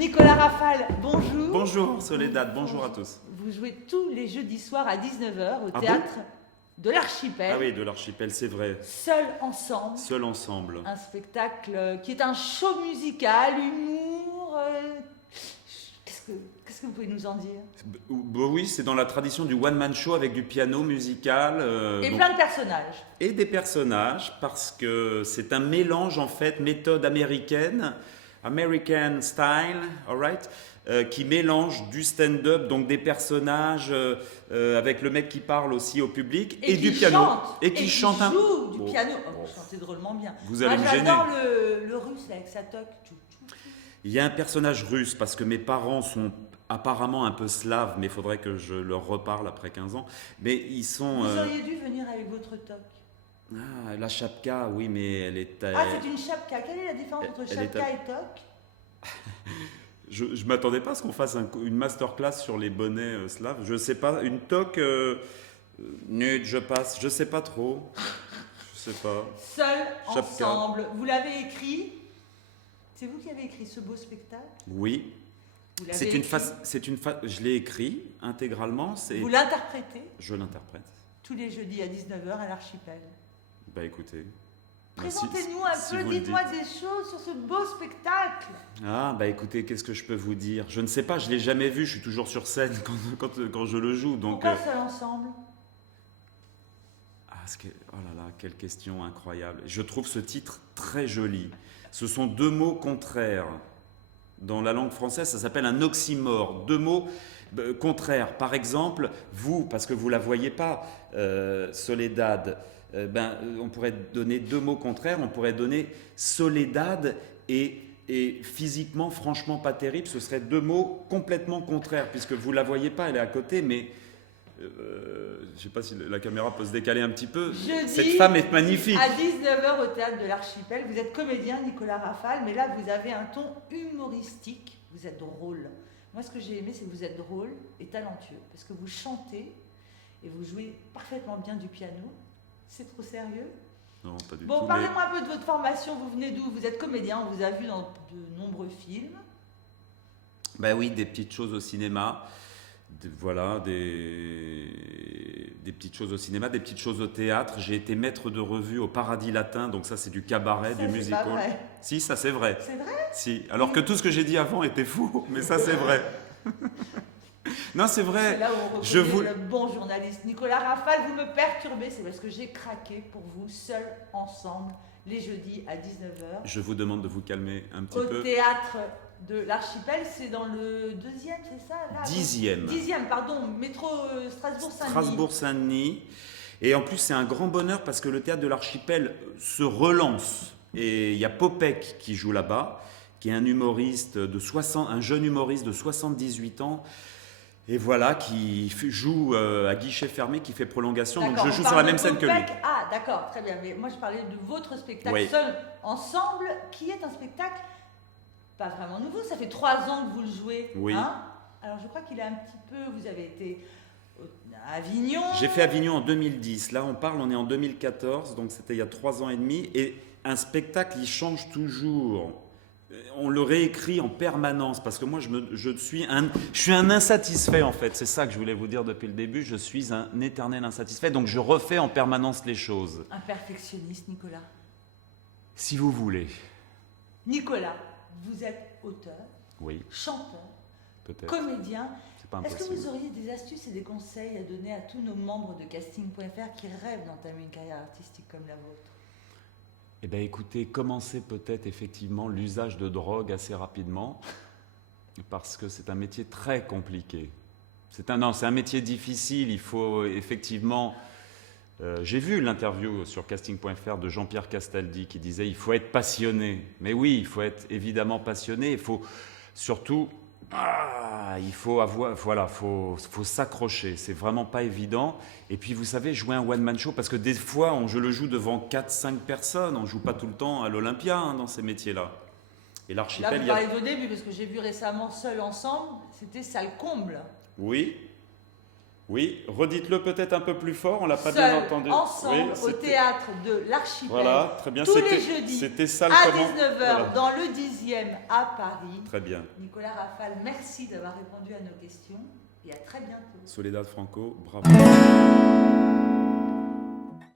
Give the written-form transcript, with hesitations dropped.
Nicolas Rafal, bonjour. Bonjour Soledad, bonjour à tous. Vous jouez tous les jeudis soirs à 19h au Ah théâtre de l'Archipel. Ah oui, de l'Archipel, c'est vrai. Seul ensemble. Seul ensemble. Un spectacle qui est un show musical, humour. Qu'est-ce que vous pouvez nous en dire? Oui, c'est dans la tradition du one-man show avec du piano musical. Et plein de personnages. Et des personnages, parce que c'est un mélange en fait, méthode américaine, American style, alright, qui mélange du stand-up, donc des personnages, avec le mec qui parle aussi au public, et du piano. Chante, et qui chante joue du Bon, piano. bon. Vous chantez drôlement bien. Vous allez me gêner. J'adore le russe avec sa toque. Il y a un personnage russe, parce que mes parents sont apparemment un peu slaves, mais il faudrait que je leur reparle après 15 ans. Mais ils sont... Vous auriez dû venir avec votre toque. Ah, la chapka, oui, mais elle est... Ah, c'est une chapka. Quelle est la différence entre chapka et toque? Je ne m'attendais pas à ce qu'on fasse une masterclass sur les bonnets slaves. Je ne sais pas, une toque... nude, je passe, je ne sais pas trop. Je ne sais pas. Seul, Chapka. ensemble. Vous l'avez écrit. C'est vous qui avez écrit ce beau spectacle? Oui. Vous l'avez C'est une écrit. face, je l'ai écrit intégralement. Vous l'interprétez Je l'interprète. tous les jeudis à 19h à l'Archipel. Bah écoutez. Présentez-nous si un peu, vous le dites-moi dites. des choses sur ce beau spectacle. Ah, bah écoutez, qu'est-ce que je peux vous dire? Je ne sais pas, je ne l'ai jamais vu, je suis toujours sur scène quand je le joue. Donc, Pourquoi seul ensemble? oh là là, quelle question incroyable. Je trouve ce titre très joli. Ce sont deux mots contraires. Dans la langue française, ça s'appelle un oxymore. Deux mots contraires. Par exemple, vous, parce que vous ne la voyez pas, Soledad, on pourrait donner deux mots contraires. On pourrait donner Soledad et physiquement, franchement pas terrible. Ce seraient deux mots complètement contraires, puisque vous ne la voyez pas, elle est à côté, mais... je ne sais pas si la caméra peut se décaler un petit peu. Cette femme est magnifique. À 19h au théâtre de l'Archipel, vous êtes comédien Nicolas Rafal, mais là vous avez un ton humoristique, vous êtes drôle. Moi ce que j'ai aimé c'est que vous êtes drôle et talentueux, parce que vous chantez et vous jouez parfaitement bien du piano. C'est trop sérieux? Non, pas du tout. Bon, parlez-moi un peu de votre formation, vous venez d'où? Vous êtes comédien, on vous a vu dans de nombreux films. Ben oui, des petites choses au cinéma. Voilà, des petites choses au cinéma, des petites choses au théâtre. J'ai été maître de revue au Paradis Latin, donc ça c'est du cabaret, Ça, du c'est musical. pas vrai. Si, ça c'est vrai. C'est vrai? Si, alors que tout ce que j'ai dit avant était faux, mais ça c'est vrai. Non, c'est vrai. C'est là où on reconnaît le bon journaliste. Nicolas Rafal, vous me perturbez, c'est parce que j'ai craqué pour vous, seul, ensemble, les jeudis à 19h. Je vous demande de vous calmer un petit Au peu. théâtre de l'Archipel, c'est dans le 2e, c'est ça là? 10e. 10e, pardon, métro Strasbourg-Saint-Denis. Strasbourg-Saint-Denis. Et en plus, c'est un grand bonheur parce que le théâtre de l'Archipel se relance. Et il y a Popek qui joue là-bas, qui est un humoriste un jeune humoriste de 78 ans. Et voilà, qui joue à guichet fermé, qui fait prolongation. Donc je joue sur la même scène que lui. Ah, d'accord, très bien. Mais moi, je parlais de votre spectacle Oui. seul, ensemble, qui est un spectacle pas vraiment nouveau. Ça fait 3 ans que vous le jouez. Oui. Hein? Alors, je crois qu'il est un petit peu... Vous avez été à Avignon. J'ai fait Avignon en 2010. Là, on est en 2014, donc c'était il y a 3 ans et demi. Et un spectacle, il change toujours. On le réécrit en permanence parce que moi je suis un insatisfait en fait, c'est ça que je voulais vous dire depuis le début, je suis un éternel insatisfait, donc je refais en permanence les choses. Un perfectionniste, Nicolas. Si vous voulez. Nicolas, vous êtes auteur, Oui, chanteur, peut-être. comédien. C'est pas Est-ce que impossible. vous auriez des astuces et des conseils à donner à tous nos membres de casting.fr qui rêvent d'entamer une carrière artistique comme la vôtre? Eh bien écoutez, commencez peut-être effectivement l'usage de drogue assez rapidement, parce que c'est un métier très compliqué. C'est un métier difficile, il faut effectivement... j'ai vu l'interview sur casting.fr de Jean-Pierre Castaldi qui disait il faut être passionné. Mais oui, il faut être évidemment passionné, il faut surtout... il faut avoir, voilà, faut s'accrocher, c'est vraiment pas évident. Et puis vous savez, jouer un one-man show, parce que des fois, je le joue devant 4-5 personnes, on joue pas tout le temps à l'Olympia dans ces métiers-là. Et Là, l'Archipel, vous parlez de vos débuts, parce que j'ai vu récemment Seul Ensemble, c'était ça le comble. Oui, Oui, redites-le peut-être un peu plus fort, on l'a pas Seul, bien entendu. ensemble, Oui, au c'était- théâtre de l'Archipel. Voilà, très bien. Tous les C'était- jeudis C'était ça le à comment. 19h Voilà. dans le 10e à Paris. Très bien. Nicolas Rafal, merci d'avoir répondu à nos questions et à très bientôt. Soledad Franco, bravo.